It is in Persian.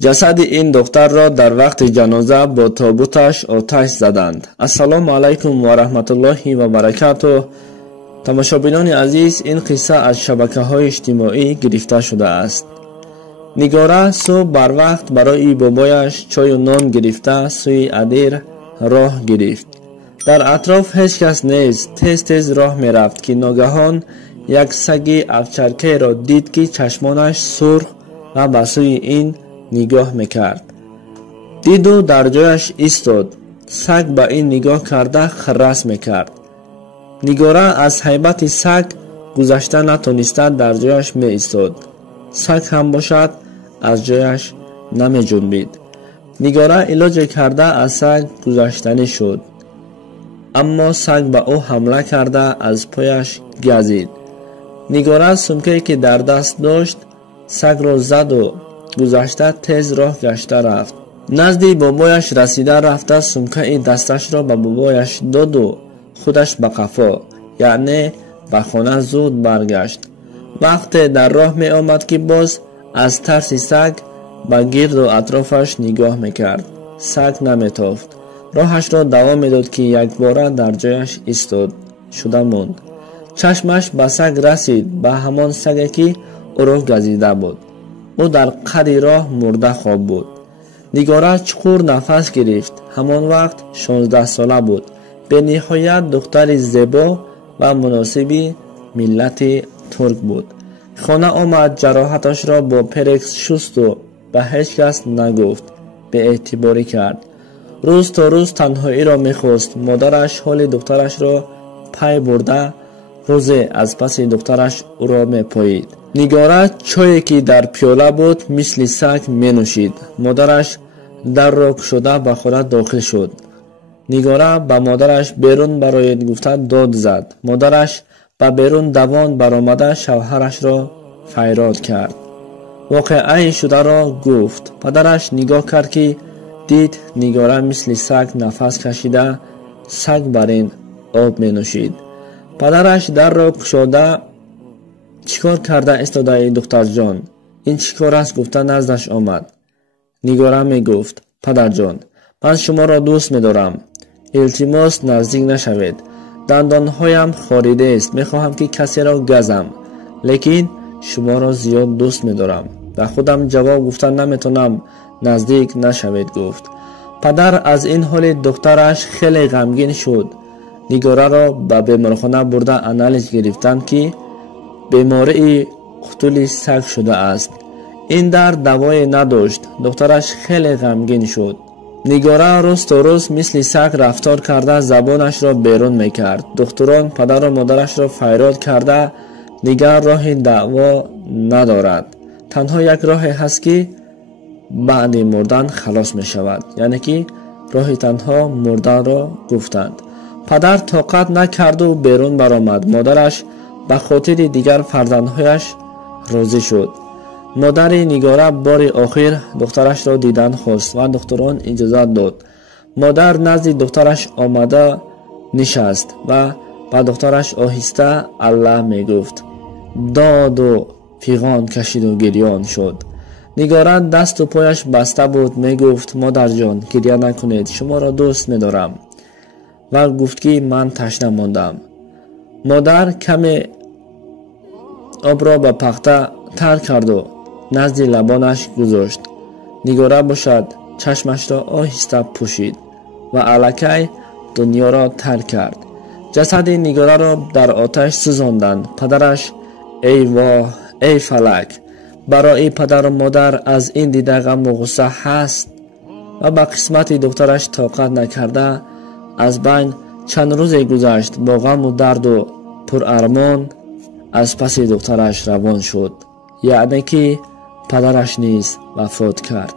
جسد این دختر را در وقت جنازه با تابوتش آتش زدند. السلام علیکم و رحمت الله و برکاته. تماشابینان عزیز، این قصه از شبکه‌های اجتماعی گرفته شده است. نگاره صبح بر وقت برای بابایش چای و نان گرفته سوی ادیر راه گرفت. در اطراف هیچ کس نیست. تیز تیز راه می رفت که ناگهان یک سگ افچرکه را دید که چشمانش سرخ و به سوی این نگاه میکرد. دید و در جایش ایستاد. سگ به این نگاه کرده خرس میکرد. نگاره از هیبت سگ گذشته نتونسته در جایش می ایستاد. سگ هم باشد از جایش نمی جنبید. نگاره علاج کرده از سگ گذشتنی شد، اما سگ به او حمله کرده از پایش گزید. نگاره سمکه‌ای که در دست داشت سگ را زد و گذشته تیز راه گشته رفت. نزد بابایش رسیده رفته سمکه دستش را به بابایش داد و خودش به قفا، یعنی به خانه زود برگشت. وقتی در راه می آمد که باز از ترس سگ به گرد و اطرافش نگاه میکرد. سگ نمیتافت. راهش را دوام میداد که یک باره در جایش ایستاد شده موند. چشمش به سگ رسید، به همان سگی که او را گزیده بود. او در قد راه مرده خواب بود. نگاره چقور نفس گرفت. همان وقت 16 ساله بود. به نهایت دختر زیبا و مناسب ملت ترک بود. خانه آمد، جراحتش را با پرکس شست و به هیچ کس نگفت. به اعتباری کرد. روز تا روز تنهایی را میخواست. مادرش حال دخترش را پی برده روزی از پس دخترش او را میپایید. نگاره چایی که در پیاله بود مثل سگ می نوشید. مادرش در را گشوده به خانه داخل شد. نگاره به مادرش بیرون برایت گفته داد زد. مادرش به بیرون دوان برآمده شوهرش را فریاد کرد. واقعه شده را گفت. پدرش نگاه کرد که دید نگاره مثل سگ نفس کشیده سگ بر این آب می نوشید. پدرش در را گشوده چیکار کرده استاده ای دختر جان؟ این چیکار است؟ گفته نزدش آمد. نگاره می گفت پدر جان، من شما را دوست می دارم. التماس نزدیک نشوید. دندانهایم خاریده است. می خواهم که کسی را گزم، لیکن شما را زیاد دوست می دارم. و خودم جواب گفتن نمیتونم نزدیک نشوید گفت. پدر از این حال دخترش خیلی غمگین شد. نگاره را به بیمارخانه برده آنالیز گرفتند که بیماری قتل سگ شده است. این در دوای نداشت. دخترش خیلی غمگین شد. نگاره روز تا روز مثل سگ رفتار کرده زبانش را بیرون میکرد. دکتران پدر و مادرش را فریاد کرده دیگر راه دعوا ندارد. تنها یک راه هست که بعد مردن خلاص می شود، یعنی که راه تنها مردن را گفتند. پدر طاقت نکرد و بیرون برآمد. مادرش به خاطر دیگر فرزندهایش راضی شد. مادر نگاره بار آخر دخترش را دیدن خواست و دکتران اجازه داد. مادر نزد دخترش آمده نشست و با دخترش آهسته الله می گفت. داد و فیغان کشید و گریان شد. نگاره دست و پایش بسته بود. می گفت مادر جان گریه نکنید، شما را دوست می دارم. و گفت که من تشنه ماندم. مادر کمی آب را به پخته تر کرد و نزد لبانش گذاشت. نگاره باشد چشمش را آهسته پوشید و الکی دنیا را ترک کرد. جسد نگاره را در آتش سوزاندند. پدرش ای واه ای فلک، برای پدر و مادر از این دیده غم و غصه هست و به قسمت دخترش طاقت نکرده از بین چند روزی گذشت. با غم و درد و پر ارمان از پس دخترش روان شد، یعنی که پدرش نیز وفات کرد.